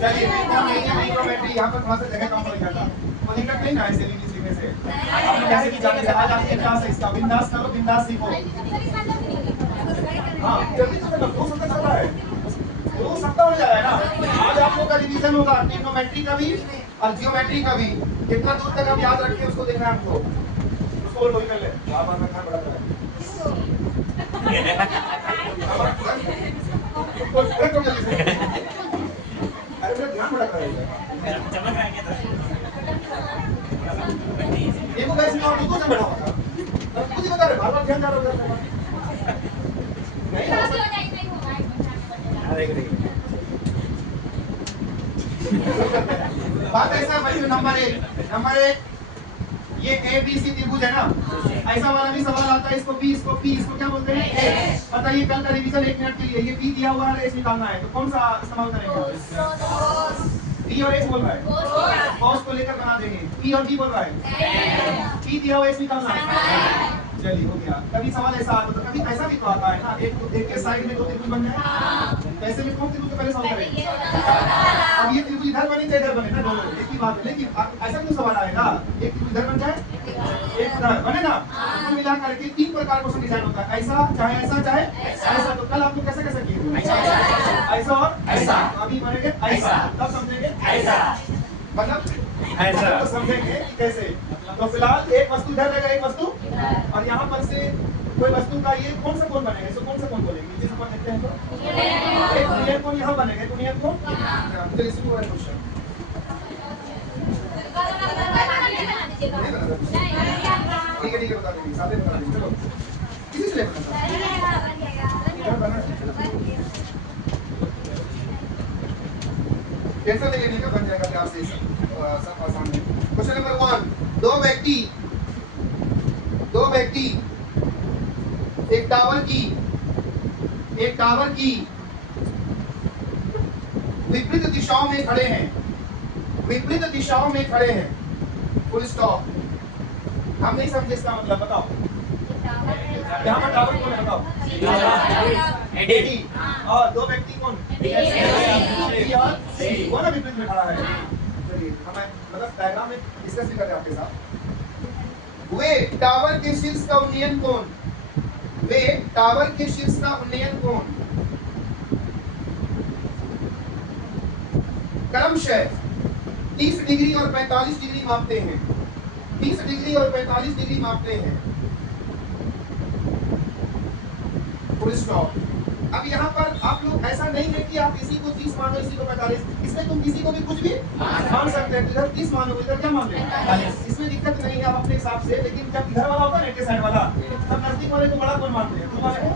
चलिए ट्रिग्नोमेट्री यहाँ पर थोड़ा सा जगह कम पड़ जाता, तो दिक्कत नहीं ना ऐसे लिखने सीखने से। आप लोग जैसे कि जानते हैं आज आपकी क्लास है इसका, बिंदास करो, बिंदास सीखो। हाँ जल्दी से करो, 2 सप्ताह चल रहा है, 2 सप्ताह हो जा रहा है ना। आज आप लोग का रिवीजन होगा ट्रिग्नोमेट्री का भी और जियोमेट्री का भी। कितना दूर तक आप याद रखें उसको देखना है हमको, उसको वही कर ले। बार-बार मैं खाना बड़ा कर अरे मेरा ध्यान बड़ा कर चमक रहा है क्या? देखो गाइस मैं और दूसरा बैठा हुआ था, कुछ ही बता रहे, बार-बार ध्यान जा रहा है नहीं बात ऐसा भाई। नंबर 1 ये ए बी सी त्रिभुज है ना, ऐसा वाला भी सवाल आता है, इसको पी इसको क्या बोलते हैं ए। बताइए कल का रिवीजन 1 मिनट के लिए, ये पी दिया हुआ है, एस निकालना है, तो कौन सा इस्तेमाल करेंगे? पी और एस बोल रहा है, कॉस को लेकर बना देंगे। पी और बी बोल रहा है, पी दिया हुआ एस निकालना है। चलिए हो गया। कभी सवाल ऐसा आता तो कभी ऐसा भी तो आता है ना, एक के साइड में 2 त्रिभुज बन जाए, कैसे में कौन त्रिभुज को पहले सॉल्व करेंगे? अब ये त्रिभुज इधर बने चाहे इधर बने ना, दोनों एक ही बात है, लेकिन ऐसा क्यों सवाल आएगा एक त्रिभुज इधर बन जाए एक उधर बने ना, तो मिला करके 3 प्रकार क्वेश्चन डिजाइन होता है, ऐसा चाहे ऐसा। तो कल आप लोग कैसे किए, ऐसा और ऐसा, अभी बनेंगे ऐसा, तब समझेंगे ऐसा, मतलब ऐसा तो समझेंगे कि कैसे। तो फिलहाल एक वस्तु इधर रहेगा, एक वस्तु और यहाँ पर से कोई वस्तु का ये कौन सा कोण बनेगा, इसको कौन सा कोण बोलेंगे, जिस पर देखते हैं तो एक नियत कोण यहाँ बनेगा, तो नियत कोण चलिए इसको वाला क्वेश्चन ठीक है बता देंगे, साथ में बता देंगे। चलो किसी से टेंशन नहीं लेने का, बन जाएगा प्यार से, सब आसान है। क्वेश्चन नंबर 1, दो व्यक्ति एक टावर की विपरीत दिशाओं में खड़े हैं, फुल स्टॉप। हम नहीं समझे इसका मतलब, बताओ यहाँ पर टावर कौन है, बताओ एडी, और 2 व्यक्ति कौन, वो ना विपरीत में खड़ा है। चलिए हमें मतलब डायग्राम में डिस्कस भी कर रहे हैं आपके साथ। वे टावर के शीर्ष का उन्नयन कोण क्रमशः 30 डिग्री और 45 डिग्री मापते हैं, 30 डिग्री और 45 डिग्री मापते हैं, फुल स्टॉप। अब यहाँ पर आप लोग ऐसा नहीं है कि आप इसी को 30 मानो, इसी को 45, इसमें तुम किसी को भी कुछ भी मान सकते हैं। इधर 30 मानो, इधर क्या मान लेंगे, इसमें दिक्कत नहीं है, आप अपने हिसाब से। लेकिन जब इधर वाला होता है ना, साइड वाला, तब नजदीक वाले को बड़ा कौन मानते हैं, तुम्हारे को।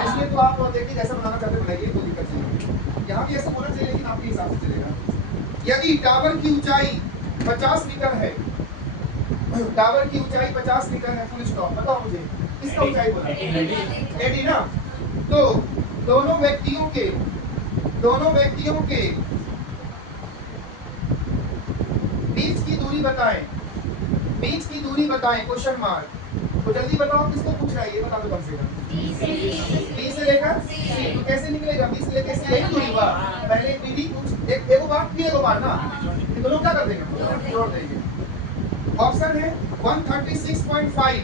इसलिए तो आप देखिए जैसा बनाना चाहते बनाइए, कोई दिक्कत नहीं। यहाँ भी ऐसा होना चाहिए, लेकिन आपके हिसाब से चलेगा। यदि टावर की ऊंचाई 50 मीटर है, टावर की ऊंचाई 50 मीटर है, फुल स्टॉप। बताओ मुझे किसका ऊंचाई बोला, एडी ना। तो दोनों व्यक्तियों के बीच की दूरी बताएं, क्वेश्चन मार्क। तो जल्दी बताओ किसको पूछ रहा है, ये बता दो कम से कम। बी से लेकर सी, तो कैसे निकलेगा, बी से लेकर सी एक दूरी हुआ, पहले बीडी एक बार फिर एक बार ना, ये दोनों क्या कर देंगे, जोड़ देंगे। ऑप्शन है 136.5,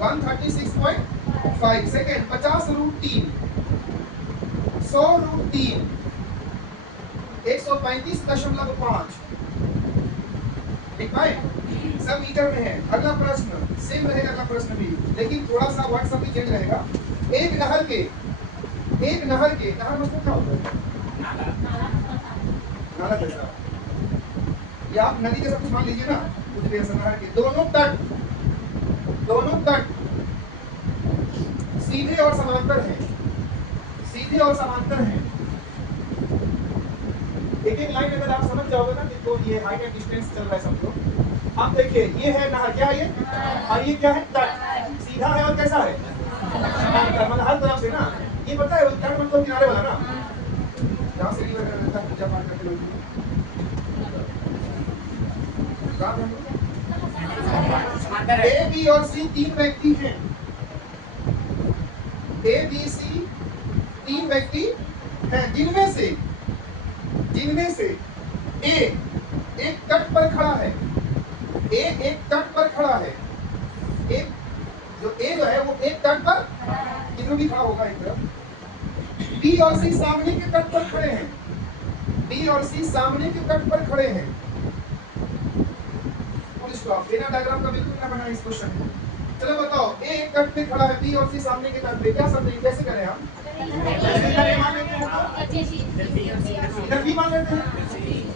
136.5 सेकेंड, 50√3, 100√3, 135.5। ठीक है, सब मीटर में है। अगला प्रश्न सेम रहेगा, अगला प्रश्न भी, लेकिन थोड़ा सा वर्ड सब भी चेंज रहेगा। एक नहर के नहर मतलब क्या होता है, नाला जैसा, या आप नदी जैसा कुछ मान लीजिए ना, कुछ भी ऐसा। नहर के दोनों तट सीधे और समांतर हैं। एक लाइन अगर आप समझ जाओगे ना, तो ये हाइट एंड डिस्टेंस चल रहा है समझो। अब देखिए ये है नहर, क्या है ये, और ये क्या है, तट। सीधा है और कैसा है, मतलब हर तरफ से ना। ये पता है तट मतलब किनारे वाला ना, जहाँ से रिवर रहता है, पूजा पाठ करते लोग। ए बी और सी 3 व्यक्ति हैं, ए बी सी 3 व्यक्ति है, जिनमें से ए एक तट पर खड़ा है, ए एक तट पर खड़ा है, एक जो ए जो है वो एक तट पर इधर भी खड़ा होगा एक तरफ, बी और सी सामने के तट पर खड़े हैं, बी और सी सामने के तट पर खड़े हैं। बिना डायग्राम का बिल्कुल ना बनाए इस क्वेश्चन में। चलो बताओ, ए एक तट पे खड़ा है, बी और सी सामने के तट पे, क्या समझेंगे, कैसे करें हम? इधर भी मान लेते हैं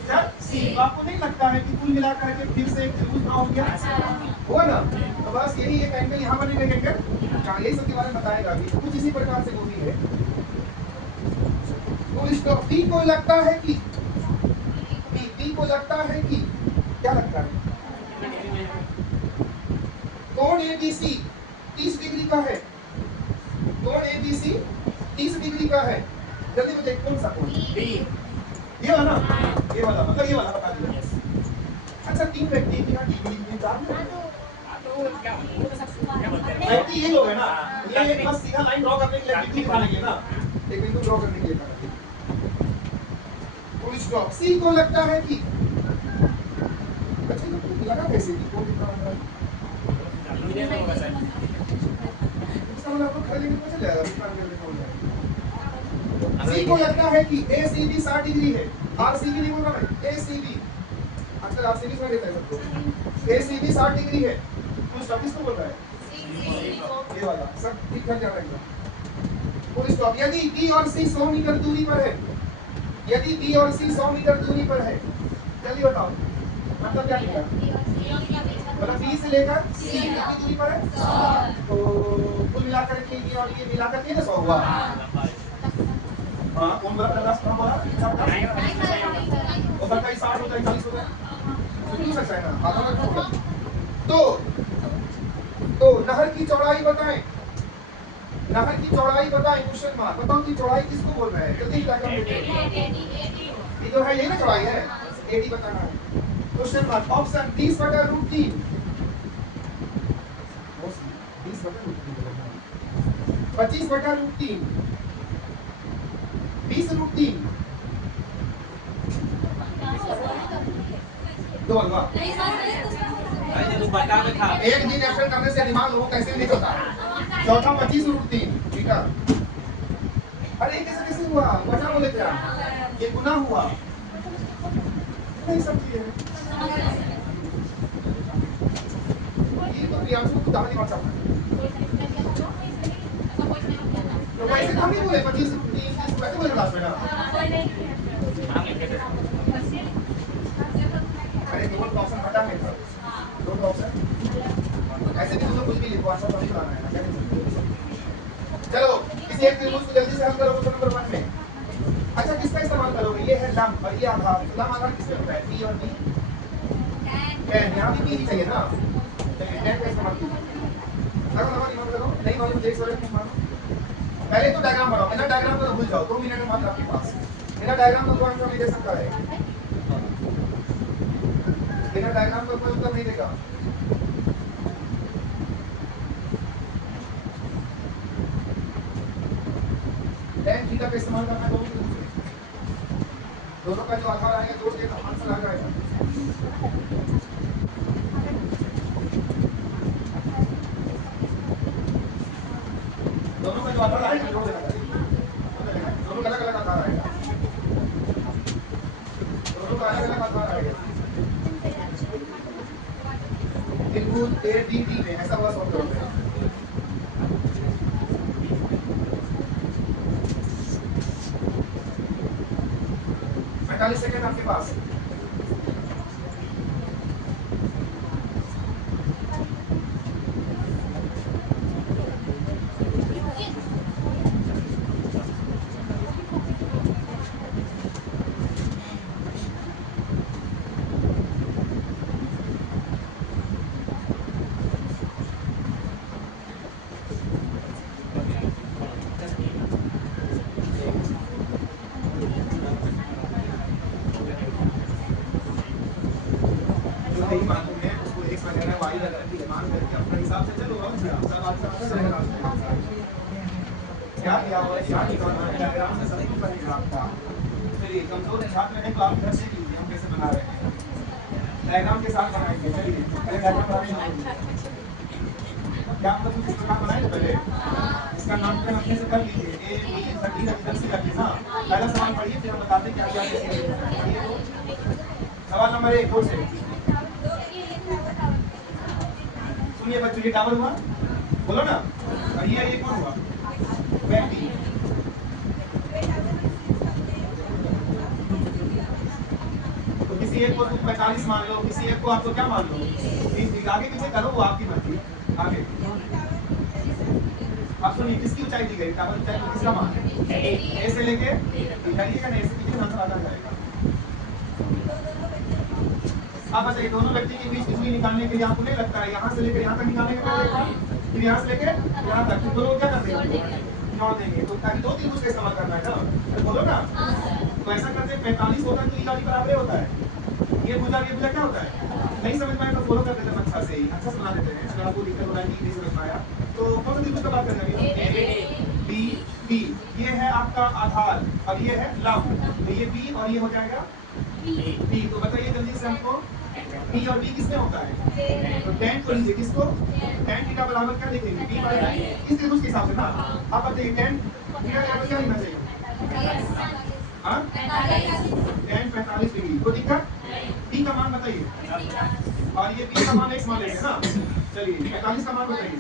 जब सी। आपको नहीं लगता है कि कुल मिलाकर के फिर से एक त्रिभुज ड्रॉ हो गया होगा ना? तो बस यही एक एंगल यहाँ बनेगा, एंगल यही सब के बारे में बताएगा अभी, कुछ इसी प्रकार से वो भी है। तो इसको बी को लगता है कि बी को लगता है कि क्या लगता है, कोण एबीसी 30 डिग्री का है, कोण एबीसी 30 डिग्री का है। जल्दी बताइए कौन सा कोण? ये वाला, ये वाला मतलब ये वाला बता दीजिए। अच्छा, तीन व्यक्ति बिना डिग्री में चार व्यक्ति ये लोग है ना, ये बस सीधा लाइन ड्रॉ करने के लिए डिग्री दिखाएंगे ना, एक बिंदु ड्रॉ करने के लिए। Full stop. सी को लगता है कि अच्छा तो लगा कैसे कि कौन कितना होगा, इसका मतलब आपको खरीदने को चल जाएगा, काम करने को हो जाएगा। सी को लगता है कि ACB 60 डिग्री है, RCB नहीं बोल रहा मैं, ACB आजकल RCB समझ लेते हैं सबको, ACB 60 डिग्री है। तो स्टॉप किसको बोल रहा है? ये वाला सब ठीक ठाक जा रहा है। Full stop. यदि B और C 100 मीटर दूरी पर है, यदि B और C 100 मीटर दूरी पर है, जल्दी बताओ मतलब क्या लिखा? मतलब B से लेकर C कितनी दूरी पर है? 100। तो कुल मिलाकर के ये और ये मिलाकर के 100 हुआ। हाँ, कौन बोला 50 कौन बोला? और बल्कि 60 होता है, 40 होता है, क्यों सकता है ना, आधा तक होगा। तो नहर की चौड़ाई बताएं, नहर की चौड़ाई बताएं, क्वेश्चन मार्क। बताओ कि चौड़ाई किसको बोल रहे हैं, जल्दी बताओ। ये तो है, ये ना चौड़ाई है, AD बताना है। Question mark. ऑप्शन 30/√3, 25/√3, 20√3, दो अलवा। एक दिन एक्शन करने से दिमाग लोगों कैसे नहीं चलता। चौथा 25√3, ठीक है। अरे कैसे कैसे हुआ, वजह बोले क्या, ये गुनाह हुआ नहीं समझिए। ये तो प्रियांशु को दाढ़ी मार सकता है, तो वैसे हम ही बोले 25√3 वैसे बोले क्लास में ना। अरे दो ऑप्शन पता नहीं था, दो ऑप्शन ऐसे भी तो कुछ भी लिखो, आंसर तो नहीं बनाना है ना। चलो किसी एक त्रिभुज को जल्दी से हल करो क्वेश्चन नंबर 1 में। अच्छा किसका इस्तेमाल करोगे, ये है लंब और ये आधार। लंब आधार किसका होता है? बी और बी, यहाँ भी बी चाहिए ना, चलिए टैन का इस्तेमाल कीजिए। नहीं मालूम देख सकते हैं, पहले तो डायग्राम बनाओ, बिना डायग्राम को तो भूल जाओ, 2 मिनट में मात्र आपके पास। बिना डायग्राम का कोई आंसर नहीं दे सकता है, बिना डायग्राम का कोई उत्तर नहीं देगा। tan थीटा का इस्तेमाल करना है, दोनों का जो आधार आएगा जोड़ के आंसर आ जाएगा। दोनों का जो आधार आएगा जोड़ देना, दोनों का अलग अलग आधार आएगा, दोनों का अलग अलग आधार आएगा। त्रिभुज ABD में ऐसा वाला सॉल्व करोगे। 45 सेकंड आपके पास। क्या डायग्राम से सब कुछ बनेगा आपका। चलिए कमजोर छात्र हैं तो आप घर से कीजिए, हम कैसे बना रहे हैं डायग्राम के साथ बनाएंगे। चलिए पहले डायग्राम बनाएंगे, क्या आप कुछ प्रोग्राम बनाए थे पहले, इसका नामकरण अपने से कर लीजिए। ए बी सी डी से करके ना पहला सवाल पढ़िए, फिर हम बताते हैं क्या क्या है। सवाल नंबर 1 2 से सुनिए बच्चों, ये टावर हुआ, बोलो ना। और ये कौन हुआ, व्यक्ति। तो किसी एक को तुम 45 मान लो, किसी एक को आपको क्या मान लो 30। आगे पीछे करो, वो आपकी मर्जी। आगे आप सुनिए, किसकी ऊंचाई दी गई, टावर ऊंचाई किसका मान है, ए से लेके जाइएगा, नहीं से पीछे आंसर आता जाएगा। आप बताइए दोनों व्यक्ति के बीच की दूरी निकालने के लिए आपको नहीं लगता है यहाँ से लेकर यहाँ तक निकालने का पड़ेगा, फिर यहाँ से लेकर यहाँ तक, फिर दोनों क्या करते हैं, जोड़ देंगे। तो ताकि 2 त्रिभुज का इस्तेमाल करना है ना, तो बोलो ना। तो ऐसा करते हैं 45 होता है तो ये वाली बराबर होता है, ये भुजा क्या होता है, नहीं समझ पाए तो फॉलो कर देते हैं, अच्छा से ही अच्छा सुना देते हैं। अगर आपको दिक्कत हो रहा है नहीं समझ पाया तो कौन सा त्रिभुज का बात करेंगे, ए बी बी, ये है आपका आधार और ये है लंब, तो ये बी और ये हो जाएगा बी। तो बताइए जल्दी से हमको बी और बी किसमें होता है, तो tan को लीजिए, किसको tan थीटा बराबर क्या लिखेंगे, b बाई इस त्रिभुज के हिसाब से ना। आप बताइए tan थीटा बराबर क्या लिखना चाहिए, हां tan 45 डिग्री। तो दिक्कत b का मान बताइए, और ये b का मान x मान लेंगे ना। चलिए 45 का मान बताइए,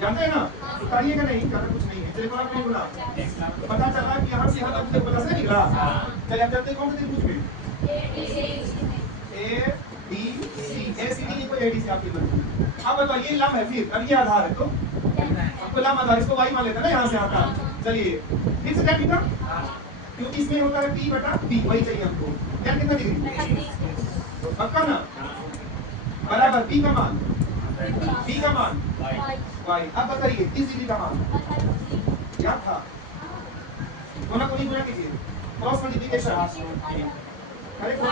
जानते हैं ना, उतारिएगा नहीं, करना कुछ नहीं है। चलिए बोला नहीं बोला, पता चला कि यहाँ से यहाँ तक पता से निकला। चलिए अब चलते कौन से त्रिभुज में, A B C, A C D को ए डी से आपकी बनती। अब बताओ ये लंब है, फिर अब ये आधार है, तो आपको लंब आधार, इसको y मान लेते हैं ना यहाँ से आता। चलिए फिर से tan थीटा, क्योंकि इसमें होता है p बटा b, वही चाहिए हमको। tan कितना डिग्री, तो पक्का ना, बराबर b का मान y। अब बताइए 30 डिग्री का मान क्या था, कोना कोनी गुना कीजिए, क्रॉस मल्टीप्लिकेशन। अरे y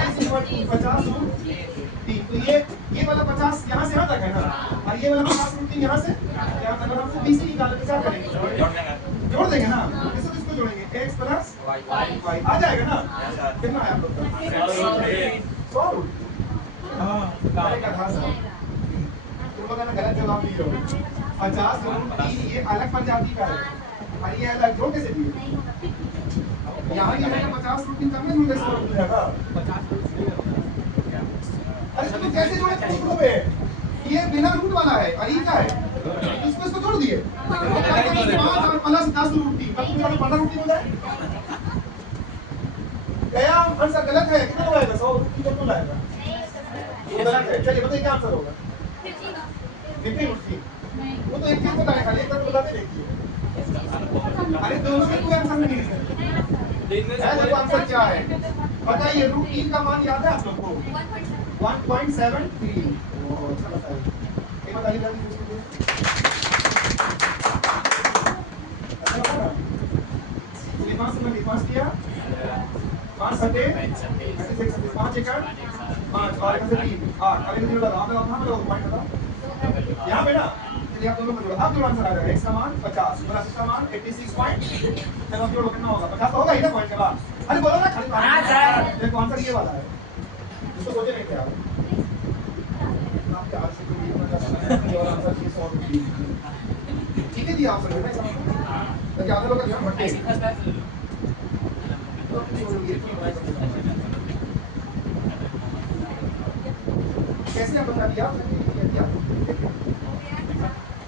is equal to 50 root 3, तो ये वाला 50 यहाँ से यहाँ तक है ना, और ये वाला 50 रूट 3 यहाँ से यहाँ तक। अगर हमको BC निकालना है तो क्या करेंगे, जोड़ देंगे ना। किसको जोड़ेंगे, x प्लस y आ जाएगा ना। कितना है आप लोग का 100 रूट, तुम लोग ना गलत जवाब दिए हो। 50 रूट 3 ये अलग प्रजाति का है, और ये अलग जोड़ कैसे दिए, यहाँ ये है 50 रूट 3 कम में जोड़ 100 रूट है। अरे तो कैसे जोड़े सूत्रों पे, ये बिना रूट वाला है और ये क्या है, इसको जोड़ दिए 5 और प्लस 10 रूट 3, तब तुम्हारा 15 रूट 3 हो जाए। क्या आंसर गलत है, कितना होगा 100 रूट 3 कितना आएगा, वो गलत है। चलिए बताइए क्या आंसर होगा, 50 रूट 3, वो तो एक चीज बताने खाली एक तरफ बताते देखिए। अरे दोनों में कोई आंसर नहीं है, देखो आंसर क्या है बताइए। रूट 3 का मान याद है आप लोग को 1.73। अच्छा बताइए, एक बताइए जल्दी पूछिए। ये 5 में 5 किया 5 सटे 5 एकड़ 5 और इधर 3 8 अरे कितना लगा, आप लोग कहां पे लोग पॉइंट बताओ यहां पे ना। चलिए आप दोनों को जोड़ो, अब जो आंसर आ रहा है x का मान 50 प्लस इसका मान 86 पॉइंट, चलो अब जोड़ो कितना होगा, 50 होगा ही ना पॉइंट के बाद। अरे बोलो ना खाली, हां सर देखो आंसर ये वाला है, इसको सोचे नहीं क्या आप क्या आंसर को ये और आंसर 100 ठीक है जी। आंसर है ना, तो क्या आप लोग का ध्यान भटके कैसे आप बता दिया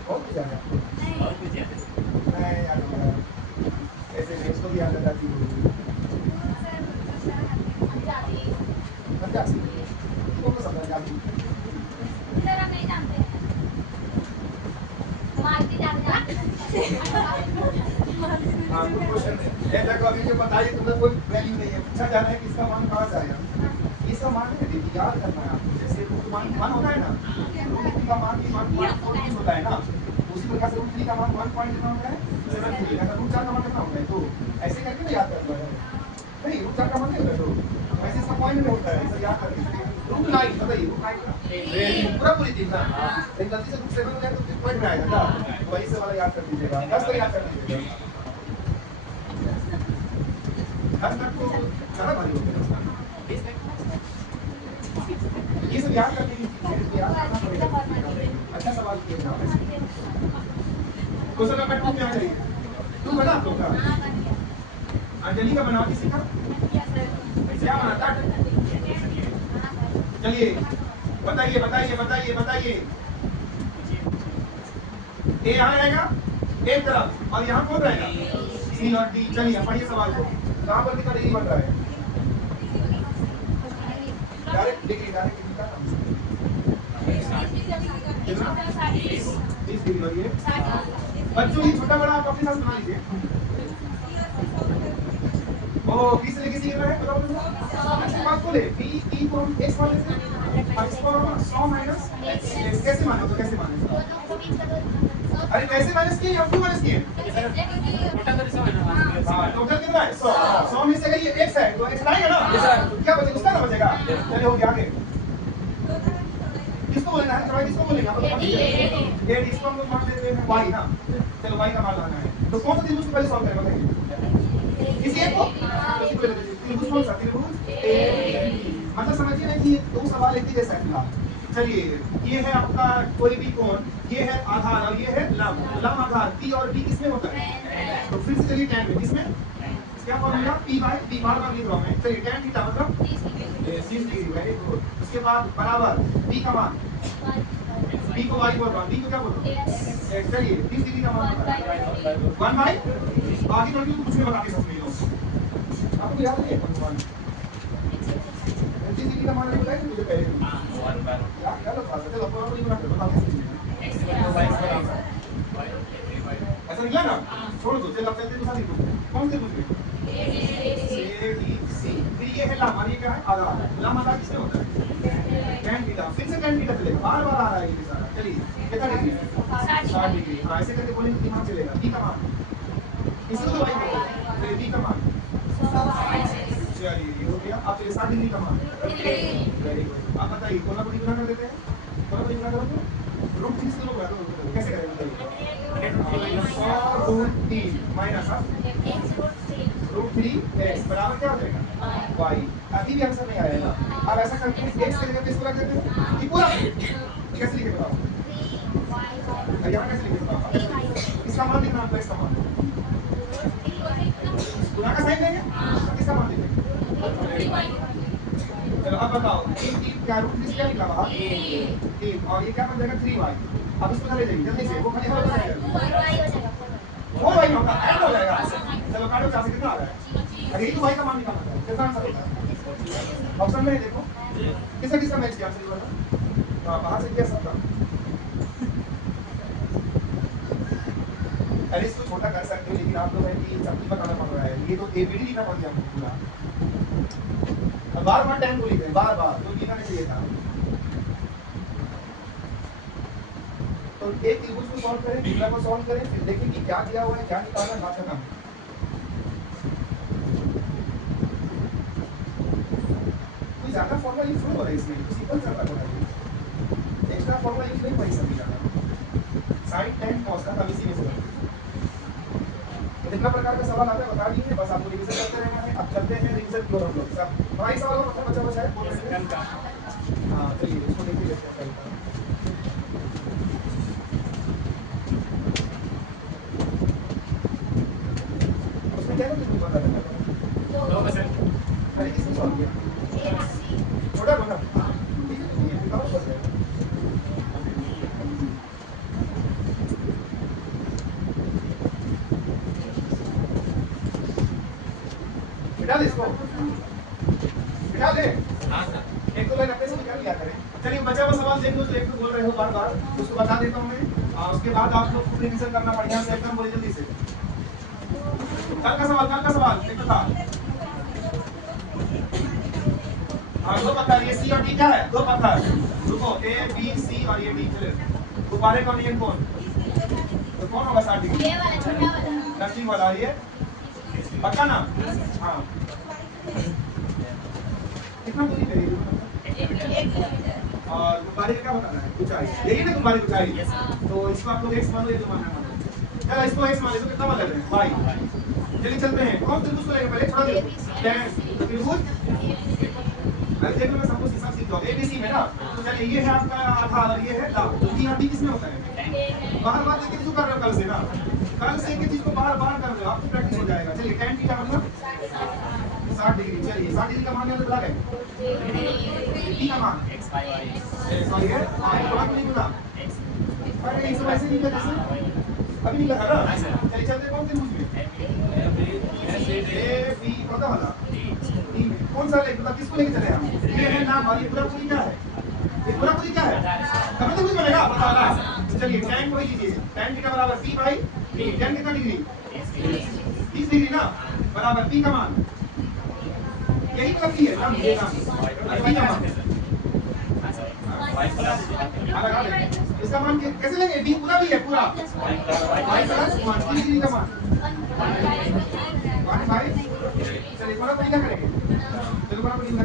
बहुत कुछ है, मैं यार ऐसे इसको भी याद लगाती हूँ। को समझ जाती सर, हम नहीं जानते मारती जानते हां गुड क्वेश्चन है। ये देखो अभी जो बताइए तुमने कोई वैल्यू नहीं है, पूछा जा रहा है कि इसका मान कहां से आया, इसका मान है देखिए याद करना है आपको। जैसे रूट मान होता है ना, रूट का मान की मान 1.4 होता है ना, उसी प्रकार से रूट 3 का मान 1 पॉइंट कितना होता है 73, अगर रूट 4 का मान कितना होता है, तो ऐसे करके ना याद करना है। नहीं रूट 4 का मान नहीं होता, तो ऐसे इसका पॉइंट में होता है, ऐसे याद करके रूट 9 बताइए, रूट 9 पूरा पूरी चीज ना, लेकिन गलती से रूट 7 हो जाए तो पॉइंट में आएगा ना, तो वही से वाला याद कर दीजिएगा, 10 तो याद कर दीजिएगा। 10 तक तो ज़्यादा भारी हो गया। ये सब याद करने की चीज़ याद करना पड़ेगा। अच्छा सवाल किया क्वेश्चन नंबर 2 क्या करिए? 2 बना आप लोग का? अंजलि का बना किसी का? क्या बनाता? चलिए बताइए बताइए बताइए बताइए। ए यहाँ रहेगा एक तरफ और यहाँ कौन रहेगा? सी और डी। चलिए पढ़िए सवाल को। कहाँ पर कितना डिग्री बन रहा है? डायरेक्ट डिग्री का कितना? 30 डिग्री। और ये बच्चों ये छोटा बड़ा आप अपने साथ बना लीजिए। ओ किस लेके सी है बताओ मुझे। बात बोले बी ई को हम x मान लेते हैं और इसको हम 100 माइनस x कैसे माने? तो कैसे माने? अरे कैसे माइनस किए? हम क्यों माइनस किए? टोटल कितना है? 100 में से अगर ये x है तो x आएगा ना? क्या बचेगा? उसका ना बचेगा। चलिए हो गया आगे। किसको बोलेगा है? सवाल किसको बोलेगा? ये इसको हम लोग मान लेते हैं y ना। चलो y का मान लाना है। तो कौन सा त्रिभुज को पहले सॉल्व करें बताइए? किसी एक को? त्रिभुज कौन सा? त्रिभुज ABCD। मतलब समझिए ना कि दो सवाल एक ही जैसा है। चलिए ये है आपका कोई भी कोण, ये है आधार और ये है लंब। लंब आधार P और B किसमें होता है? तो फिर से चलिए tan में किसमें? क्या फॉर्मूला? P बाय B बार लिख रहा हूं मैं। चलिए tan थीटा मतलब 30 डिग्री। Very good. उसके बाद बराबर B का मान, B को y बोल रहा हूं, B को क्या बोल रहा हूं? चलिए 30 डिग्री का मान होता है 1 बाय बाकी तो कुछ नहीं बता के समझ लो। आपको याद नहीं है कौन? 30 डिग्री का मान नहीं बताया मुझे पहले। क्या लोग बात करते हैं लोग नहीं बनाते बताओ ऐसा निकला ना? छोड़ दो। चल अब चलते दूसरा लिखो। कौन से पूछ A B C। फिर ये है लंब और ये क्या है? आधार। लंब आधार किसमें होता है? tan theta. फिर से tan थीटा चलेगा, बार बार आ रहा है ये सारा। चलिए कितना डिग्री? 60 डिग्री। हाँ ऐसे करके बोलेंगे दिमाग चलेगा। B का मान इसको तो y बोलते हैं। B का मान चलिए हो गया। अब चलिए 60 डिग्री का मान। Very good. अब बताइए कोना को गुना कर देते हैं। कोना को गुना करो तो रूट 3 से लोग कैसे करेंगे बताइए? 100 रूट 3 माइनस रूट 3x बराबर क्या हो जाएगा? y। अभी भी आंसर नहीं आया ना। अब ऐसा करके x के जगह पे इसको रख देते हैं। ये पूरा कैसे लिखे बताओ? यहाँ कैसे लिखे बताओ? इसका मान लिखना आपको। इसका मान गुना का साइन देंगे। किसका मान देंगे? चलो अब बताओ क्या रूट 3 क्या निकला बाहर? 3 और ये क्या बन जाएगा? 3y। अब इसको ले जाइए जल्दी से। वो खाली हो जाएगा 4y होगा ऐड हो जाएगा। चलो काटो 4 से कितना आ रहा है? अरे ये तो y का मान निकालना है। कितना आंसर होता है? ऑप्शन में देखो किसका किसका मैच किया आंसर वाला। हां बाहर से किया सबका। अरे इसको छोटा कर सकते हो लेकिन आप लोग है कि सब कुछ बताना पड़ रहा है। ये तो ABD लिखना पड़ गया हमको पूरा। अब बार-बार टाइम को लिख रहे हैं बार-बार तो लिखना नहीं चाहिए था। तो एक त्रिभुज को सॉल्व करें, दूसरा को सॉल्व करें, फिर देखें कि क्या दिया हुआ है, क्या निकालना है, बात खत्म। कोई ज्यादा फॉर्मूला यूज नहीं हो रहा है इसमें, तो सिंपल सा लग रहा है। एक्स्ट्रा फॉर्मूला यूज नहीं पड़ी सभी ज्यादा। sin tan cos का हम इसी में से करते हैं। तो कितना प्रकार का सवाल आता है बता दीजिए, बस आपको रिवीजन करते रहना है। अब चलते हैं रिवीजन की ओर हम लोग। सब हमारे सवाल का मतलब बचा है बोल रहे हैं। हां चलिए इसको देखिए लेते हैं। उसमें क्या कुछ नहीं पता था 2% अरे किसने सॉल्व किया? छोटा बना ठीक है ये बताओ बस है। बिठा दे इसको, बिठा दे। हां सर एक दो लाइन अपने से निकाल लिया करें। चलिए बचा हुआ सवाल देख लो जो एक तो बोल रहे हो बार बार उसको बता देता हूं मैं। उसके बाद आप लोग खुद रिवीजन करना बढ़िया से एकदम बोले जल्दी से। कल का सवाल देखो था। हाँ दो पत्थर ये सी और डी क्या है? दो पत्थर रुको ए बी सी और ये डी। चले गुब्बारे का नियम कौन? तो कौन होगा 60 डिग्री? ये वाला छोटा वाला नथिंग वाला। ये पक्का ना? हाँ कितना दूरी पे है? 1 किलोमीटर। और गुब्बारे का क्या बताना है? ऊंचाई यही ना गुब्बारे की ऊंचाई। तो इसको आप लोग x मान लो, ये जो मानना है। चलो इसको x मान लो तो कितना मान लेते हैं? y। चलिए चलते हैं, कौन त्रिभुज को लेंगे पहले थोड़ा देर त्रिभुज। मैं देखो मैं सबको हिसाब सीख जाऊँ एबीसी में ना। तो चलिए ये है आपका आधा और ये है दाव। तो डी आर डी किसमें होता है? बार बार देखिए जो कर रहे हो कल से ना, कल से एक चीज को बार बार कर रहे हो आपको प्रैक्टिस हो जाएगा। चलिए tan थीटा मतलब 60 डिग्री। चलिए 60 डिग्री का मान क्या बता रहे हैं? टी का मान सॉरी है थोड़ा नहीं बोला। अरे इस वैसे नहीं कर जैसे अभी नहीं लगा ना। चलिए चलते कौन से मूव में ए बी पता वाला कौन सा लेके मतलब किसको लेके चले हम? ये है नाम वाली पूरा पूरी क्या है? ये पूरा पूरी क्या है? तब तो कुछ बनेगा पता वाला। चलिए tan को लीजिए, tan थीटा बराबर p बाई d। tan कितना डिग्री? 30 डिग्री ना बराबर p का मान यही मतलब p है ना ये नाम p का मान इसका मान कैसे लेंगे? d पूरा भी है पूरा y प्लस 1 डिग्री का मान 1 बाई। चलिए पूरा पूरी क्या करेंगे? चलो पूरा पूरी लगा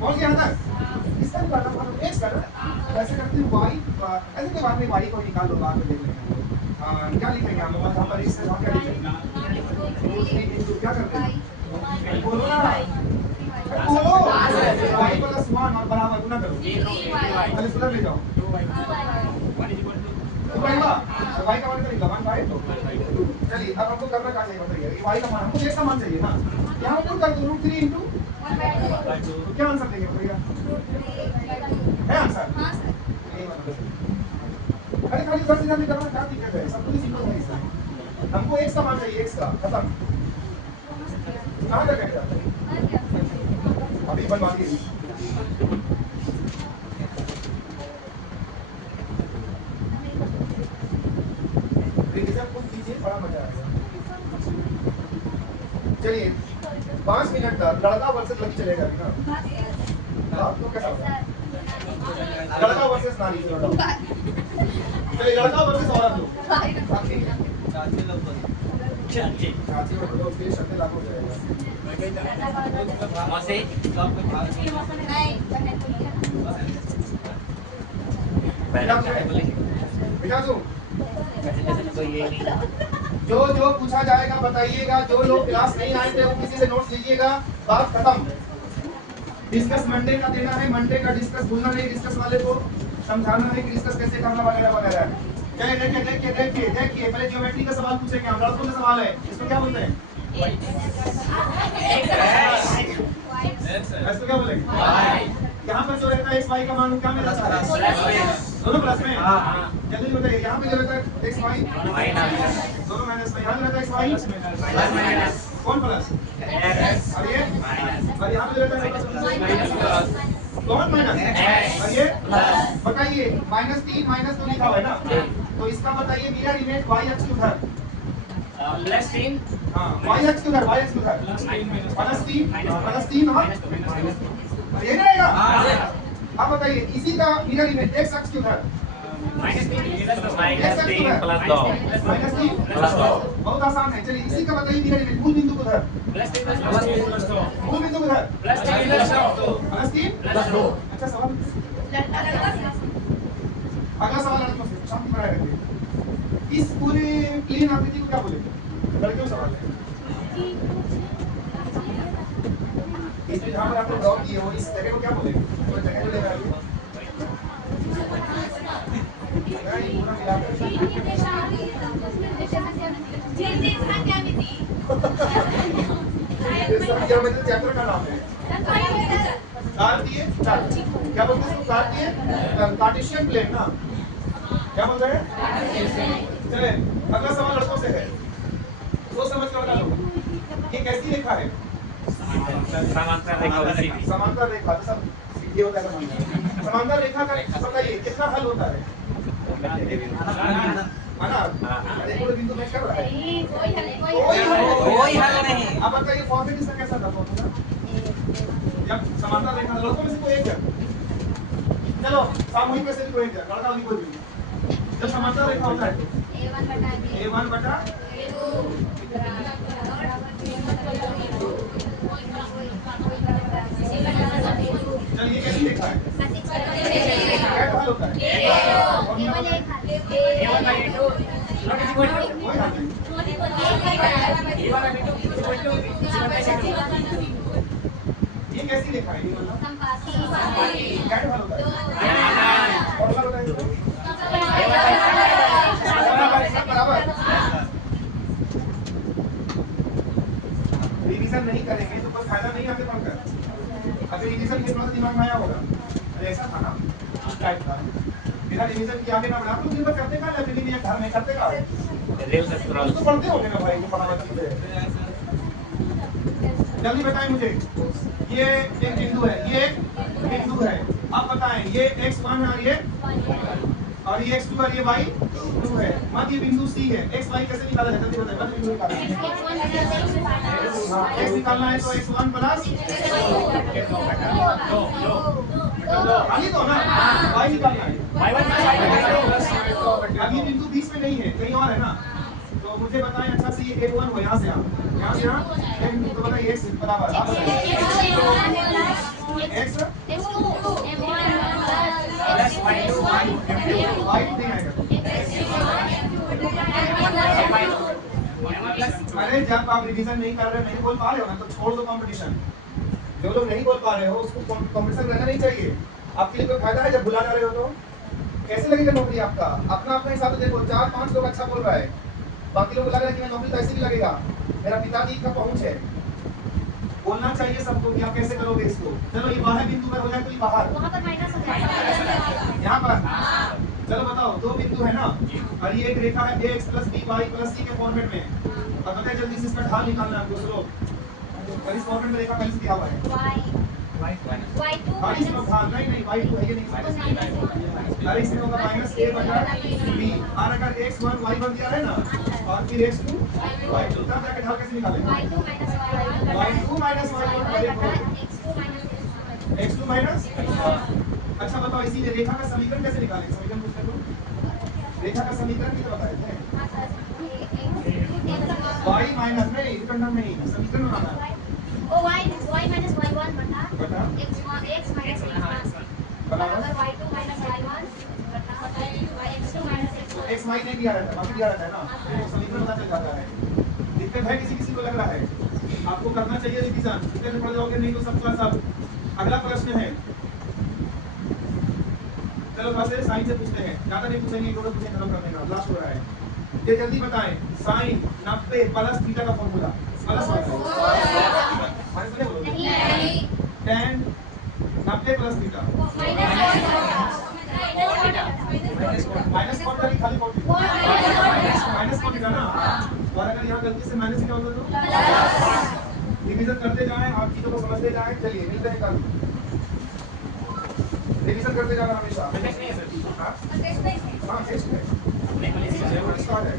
पहुंच गया तक। इसका करना मतलब x कर ऐसे करते हैं y ऐसे के बाद में y को निकाल लो बाद में देख लेंगे। क्या लिखेंगे हम लोग यहाँ पर इससे हम क्या लिखेंगे? क्या करते हैं बोलो ना बोलो y प्लस 1 और बराबर गुना करो पहले सुधर ले जाओ 2y का मान करेगा 1 बाय 2। चलिए अब हमको करना क्या चाहिए बताइए? y का मान हमको x का मान चाहिए ना। यहाँ पर कर दो √3 * क्या आंसर देंगे बताइएगा? है आंसर? हां सर। अरे खाली सर से करना क्या दिक्कत है? सब कुछ सिंपल है इसमें। हमको x का मान चाहिए x का खत्म। कहां तक है अभी बनवा दीजिए। रिवीजन कुछ कीजिए बड़ा मजा आएगा। चलिए 5 मिनट तक लड़का वर्सेस लड़की चलेगा ना। आपको कैसा लड़का वर्सेस नारी चलिए लड़का वर्सेस औरत लोग चाची को तो उसके शब्द लागू हो जाएगा। जो पूछा जाएगा बताइएगा। जो लोग क्लास नहीं आए थे वो किसी से नोट्स लीजिएगा। बात खत्म। डिस्कस मंडे का देना है, मंडे का डिस्कस भूलना नहीं। डिस्कस वाले को समझाना है कि डिस्कस कैसे करना वगैरह वगैरह। चलिए देखिए पहले ज्योमेट्री का सवाल पूछेंगे हम। लड़कों का सवाल है, इसको क्या बोलते हैं? इसको क्या बोलेंगे? यहाँ पर जो रहता है x y का मान क्या में रहता है? दोनों प्लस में। जल्दी बताइए यहाँ पे जो रहता है x y दोनों माइनस में। यहाँ जो रहता है x y कौन प्लस? और ये और यहाँ पे जो रहता है कौन माइनस? और ये बताइए -3 -2 लिखा हुआ है ना। तो इसका बताइए मिरर इमेज y अक्ष उधर +3 हां y अक्ष उधर +3 और ये रहेगा। अब बताइए इसी का मिरर इमेज x अक्ष उधर -3 +2 बहुत आसान है। चलिए इसी का बताइए मिरर इमेज मूल बिंदु उधर मूल बिंदु उधर +3 +2। अच्छा सवाल अगला सवाल लड़कों से शांति बनाए रखिए। इस पूरे प्लेन आकृति को क्या बोलेंगे? लड़कियों सवाल है। इस जहां पर आपने ड्रॉ किए वो इस जगह को क्या बोलेंगे? कोई जगह जो लेगा नहीं पूरा मिलाकर चैप्टर का नाम है कार्तीय क्या बोलते हैं? कार्तीय कार्टेशियन प्लेन ना क्या बोलते हैं? चले अगला सवाल लड़कों से है। सोच समझ कर बता लो ये कैसी रेखा है? समांतर रेखा तो सब ये होता है। समांतर रेखा का बताइए कितना हल होता है? अरे कोई बिंदु मैच कर रहा है कोई हल नहीं। अब बताइए फॉर्मेट इसका कैसा था? जब समांतर रेखा लड़कों में से कोई एक चलो सामूहिक में से कोई एक लड़का वाली कोई भी जब समांतर रेखा होता है तो a1 बटा चलिए कैसी रेखा है? क्या हल होता है? कोई बात नहीं। ये कैसी रेखा है? ये मतलब क्या ढाल होता है? फॉर्मूला बताइए। सब बराबर। रिवीजन नहीं करेंगे तो कोई फायदा नहीं आगे पढ़कर। अगर रिवीजन के थोड़ा दिमाग में आया होगा, अरे ऐसा था ना टाइप का, बिना रिवीजन के आगे ना बढ़ा। आप लोग दिन भर करते का लाइब्रेरी में या घर में करते का रील्स स्क्रॉल तो पढ़ते होंगे ना भाई, जो पढ़ा बच्चे है। जल्दी बताएं मुझे, ये एक बिंदु है, ये एक बिंदु है। अब बताएं ये x1 है और ये x2 और ये y2 है। मध्य बिंदु C है। x y कैसे निकाला जाता है? जल्दी बताएं। मध्य बिंदु निकालना है, x निकालना है तो x1 प्लस खाली दो ना, y निकालना है। अभी बिंदु बीच में नहीं है, कहीं और है ना। तो मुझे बताएं अच्छा से, ये a1 हो, यहाँ से यहाँ तो बताइए x बराबर आप बताइए x अरे जब आप रिवीजन नहीं कर रहे, नहीं बोल पा रहे हो ना, तो छोड़ दो कंपटीशन। जो लोग नहीं बोल पा रहे हो उसको कंपटीशन रहना नहीं चाहिए। आपके लिए कोई फायदा है जब बुला जा रहे हो तो? कैसे लगेगा नौकरी आपका? अपना अपने हिसाब से देखो। 4-5 लोग अच्छा बोल रहा है, बाकी लोग लग रहा है कि मैं नौकरी तो ऐसे भी लगेगा, मेरा पिताजी का पहुंच है। बोलना चाहिए सबको कि आप कैसे करोगे इसको। चलो ये बाहर बिंदु पर हो जाए तो ये बाहर वहां पर माइनस हो जाएगा, यहाँ पर। चलो बताओ, दो बिंदु है ना, और ये एक रेखा है ax + b y + c के फॉर्मेट में। अब बताइए जल्दी से इसका ढाल निकालना है आपको। चलो और इस फॉर्मेट में रेखा कैसे दिया हुआ है? y2 ढाल नहीं y2 है, ये नहीं। अरे इसमें होगा -a/b। और अगर x1 y1 दिया है ना, और फिर x2 y2, तब जाके ढाल कैसे निकालें? y2 - y1 अच्छा बताओ, इसी रेखा का समीकरण कैसे निकालें? समीकरण पूछते हो, रेखा का समीकरण कितना बताए थे? y माइनस नहीं, रिकंडम नहीं, समीकरण बनाना है। ओ y -y1 बटा x - x बराबर y2 - y1 बटा x2 - x1। x y नहीं दिया रहता है, बाकी दिया रहता है ना, समीकरण पता चल जाता है। दिक्कत है किसी को लग रहा है? आपको करना चाहिए रिवीजन, दिक्कत में पड़ जाओगे नहीं तो सबका सब। अगला प्रश्न है, चलो वैसे साइन से पूछते हैं, ज्यादा नहीं पूछेंगे, एक दो पूछेंगे, खत्म कर देंगे, लास्ट हो रहा है। ये जल्दी बताएं, साइन 90 + थीटा का फार्मूला प्लस माइनस नहीं, tan 90 + थीटा माइनस कौन था? खाली कौन माइनस कौन था ना। और अगर यहाँ गलती से माइनस क्या होता तो रिवीजन करते जाएं, आप चीजों को समझते जाएं। चलिए मिलते हैं कल। रिवीजन करते जाना हमेशा। हाँ टेस्ट है, स्टार्ट है।